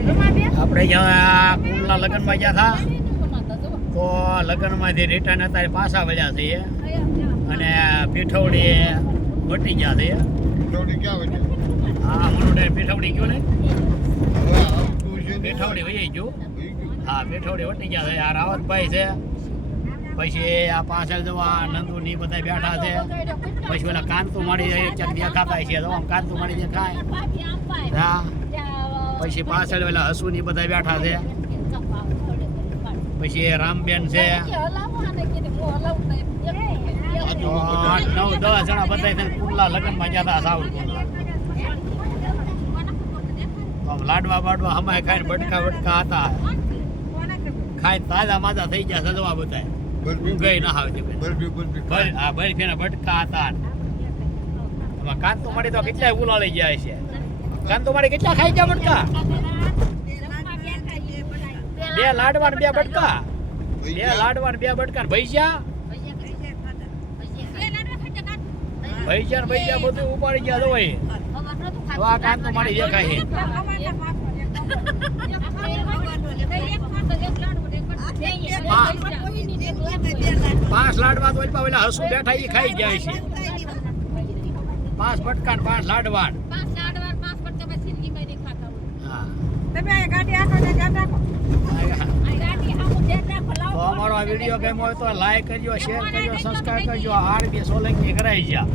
આપણે જ્યાં કુંડલા લગ્નમાં ગયા હતા તો લગ્નમાંથી રિટર્ન અત્યારે પાછા વળ્યા છીએ. અને પીઠવડી વટી ગયા છીએ. હા મનુડે પીઠવડી ગયો ને? પીઠવડી વહી ગયું. હા પીઠવડી વટી ગયા છે. આ રાવતભાઈ છે. પછી આ પાછળ જવા નંદુ ની બધા બેઠા છે. પછી પેલા કાંતુ માડી ક્યાંક દેખાતા છે. તો આમ કાંતુ માડી દેખાય હા. પછી પાછળ પેલા હસુ ની બધા બેઠા છે. પછી રામબેન છે. આઠ નવ દસ જણા બધા થઈને કુંડલા લગ્નમાં ગયા હતા સાવર કુંડલા તો લાડવા બાડવા હમાય ખાઈને બટકા બટકા હતા. ખાઈ તાજા માજા થઈ ગયા સજવા બધા ઊંઘાઈ ના આવતી કોઈ. બરફી, બરફી. ભર ખાય. આ બટકા હતા. કાંતો મારી તો કેટલાય ઉલાળી જાય છે કાંતો મારી કેટલા ખાઈ ગયા બટકા? બે લાડવા બે બટકા. બે ગયા? લાડવા બે બટકા. ભૈજા ભૈજા ભૈજા બધું ઉપાડી ગયા તો હોય તો આ કાંતો મારી દેખાય પાંચ લાડવા તો પેલા હસુ બેઠા એ ખાઈ જાય છે પાંચ બટકા પાંચ લાડવા ને. હા અમારો આ વીડિયો ગમ્યો હોય તો લાઈક કરજો, શેર કરજો સબસ્ક્રાઈબ કરજો. આરબી સોલંકી કરાઈ ગયા.